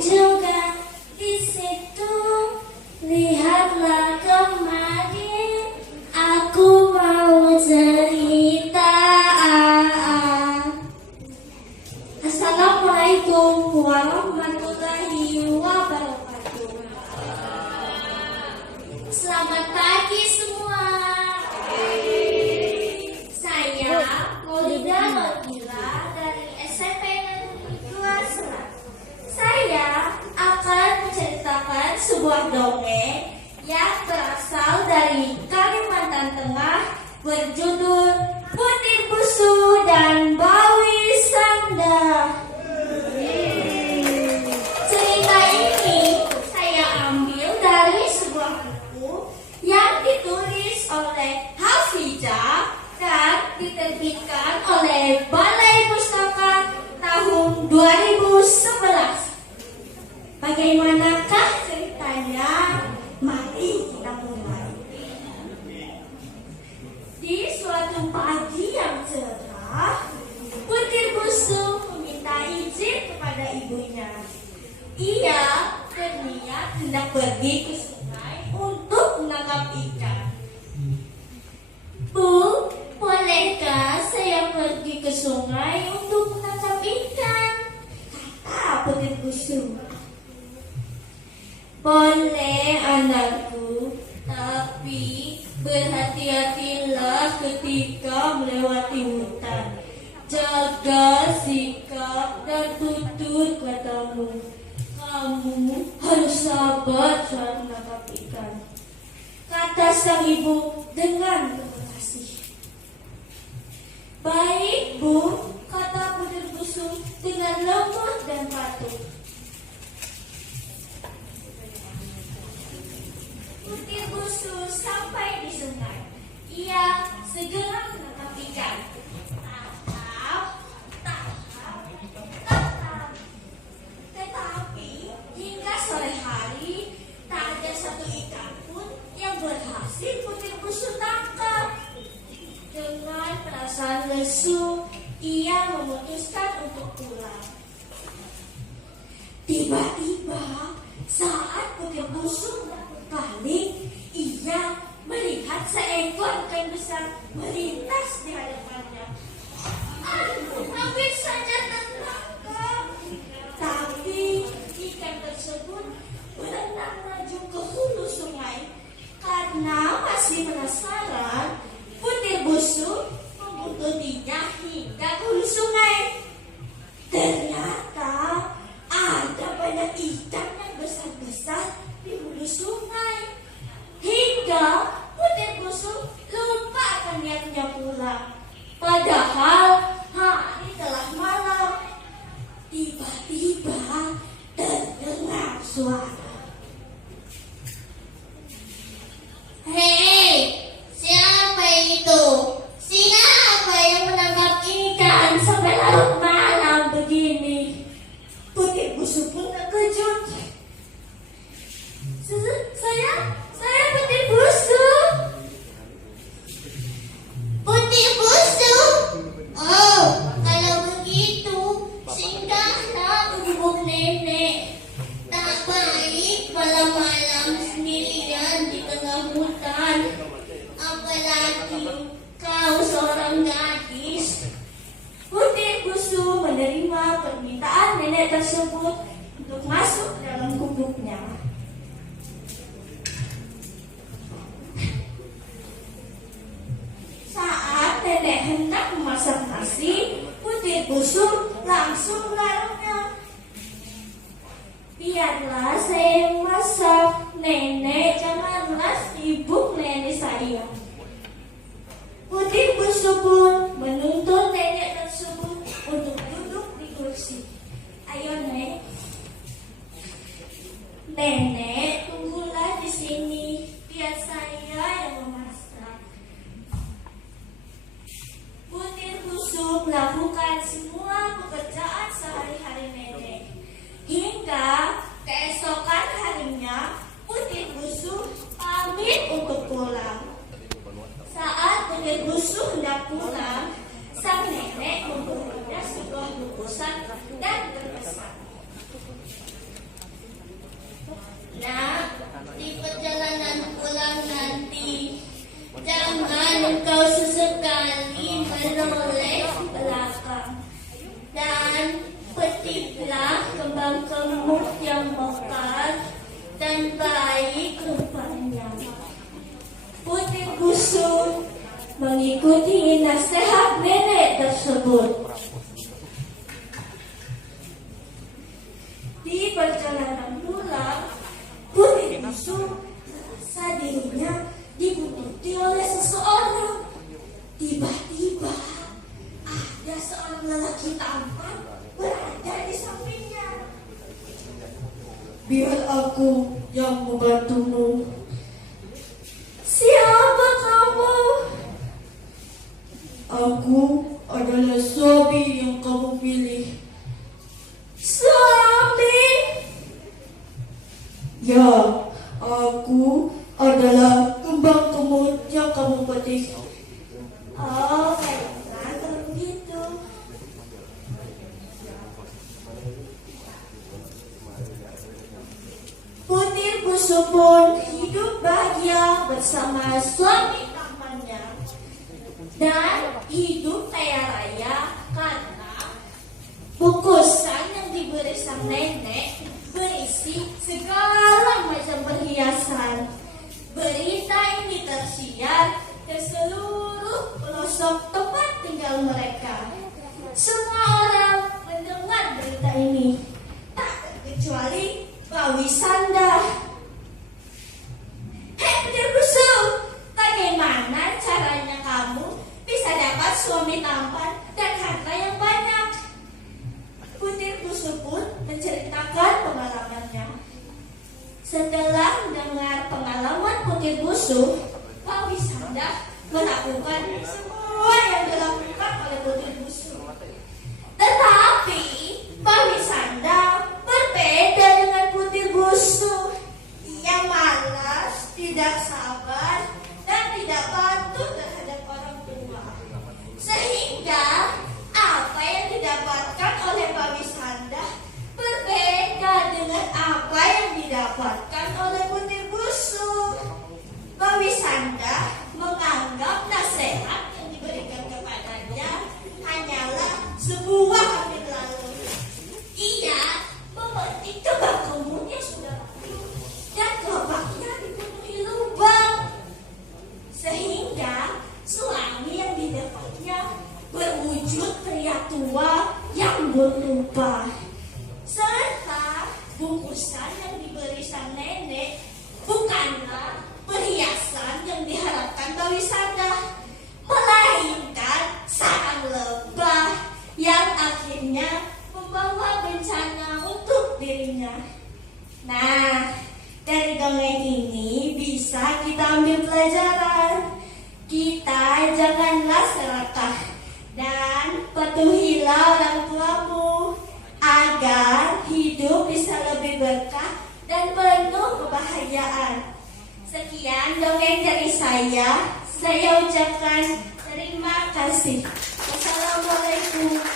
juga di situ. Lihatlah kemari, aku mau cerita. Assalamualaikum warahmatullahi wabarakatuh. Selamat pagi semua. Saya Maulida Nurila dari SMP Negeri 2 Selat. Saya akan menceritakan sebuah dongeng yang berasal dari Kalimantan Tengah berjudul Putih Busu dan Bawi Sanda. Cerita ini saya ambil dari sebuah buku yang ditulis oleh Hafizah dan diterbitkan oleh Balai Pustaka tahun 2011. Bagaimanakah ceritanya? Mari kita mulai. Di suatu pagi yang cerah, Putih Busu meminta izin kepada ibunya. Ia berniat hendak pergi ke sungai untuk menangkap ikan. Bu, bolehkah saya pergi ke sungai untuk menangkap ikan? Kata Putih Busu. Boleh anakku, tapi berhati-hatilah ketika melewati hutan. Jaga sikap dan tutur katamu. Kamu harus sabar saat menangkap ikan, kata sang ibu dengan penuh kasih. Baik bu, kata Putih Busu dengan lembut dan patuh. Putih Busu sampai di sungai. Ia segera menangkap ikan. Tetapi hingga sore hari tak ada satu ikan pun yang berhasil Putih Busu tangkap. Dengan perasaan lesu, ia memutuskan untuk pulang. Tiba-tiba saat Putih Busu berpaling, ia melihat seekor ikan besar melintas di hadapannya. Hampir saja tertangkap. Tapi ikan tersebut berenang maju ke hulu sungai. Karena masih penasaran, Putih Busu membuntutinya hingga ke hulu sungai. Ternyata ada banyak ikan yang besar-besar di hulu sungai. Hingga Putih Busu lupa akan niatnya pulang. Padahal hari telah malam. Tiba-tiba terdengar suara. Hei, siapa itu? Siapa yang menangkap ikan sampai larut malam begini? Putih Busu pun terkejut. Saya Putih Busu. Putih Busu? Oh, kalau begitu, singgahlah ke gubuk nenek. Tak baik malam-malam sendirian di tengah hutan. Apalagi kau seorang gadis. Putih Busu menerima permintaan nenek tersebut untuk masuk dalam gubuknya. Saat nenek hendak memasak nasi, Putih Busu langsung melarangnya. Biarlah saya yang masak, nenek, janganlah sibuk melayani saya. Putih Busu pun menuntut nenek tersebut untuk duduk di kursi. Ayo nek. Nenek, tunggulah di sini, biar saya yang memasak. Putih Busu melakukan semua pekerjaan sehari-hari nenek. Hingga keesokan harinya, Putih Busu pamit untuk pulang. Saat Putih Busu hendak pulang, sang nenek memberinya sebuah bungkusan dan berpesan. tersebut. Di perjalanan pulang, Putri Busuk merasa dirinya dibuntuti oleh seseorang. Tiba-tiba ada seorang lelaki tampan berada di sampingnya. Biar aku yang membantumu. Siapa kamu? Aku adalah suami yang kamu pilih. Suami? Ya, aku adalah kembang kemut yang kamu petik. Oh, baiklah kalau begitu. Putri Busuk pun hidup bahagia bersama suami tampannya dan hidup kaya raya karena bungkusan yang diberi sang nenek berisi segala macam perhiasan. Berita ini tersiar ke seluruh pelosok tempat tinggal mereka. Semua orang mendengar berita ini, tak terkecuali Bawi Sanda. Hei Putri Busuk, bagaimana caranya kamu bisa dapat suami tampan dan harta yang banyak? Putri Busuk pun menceritakan pengalamannya. Setelah mendengar pengalaman Putri Busuk, Bawi Sanda melakukan semua yang dilakukan oleh Putri Busuk. Tetapi Bawi Sanda berbeda dengan Putri Busuk. Ia malas, tidak sabar, dan tidak patuh terhadap orang tua. Sehingga apa yang didapatkan oleh Bawi Sanda berbeda dengan apa yang didapatkan oleh Putri Busuk. Bawi Sanda menganggap nasihat yang diberikan kepadanya hanyalah sebuah angin lalu. Ia memetik kembang kemut yang sudah layu dan kelopaknya dipenuhi lubang, sehingga suami yang didapatnya berwujud pria tua yang berubah. Serta bungkusan yang diberi sang nenek bukanlah perhiasan yang diharapkan Bawi Sanda, melainkan sarang lebah yang akhirnya membawa bencana untuk dirinya. Nah, dari dongeng ini bisa kita ambil pelajaran. Kita janganlah serakah dan patuhilah orang tuamu agar hidup bisa lebih berkah dan penuh kebahagiaan. Sekian dongeng dari saya ucapkan terima kasih. Wassalamualaikum.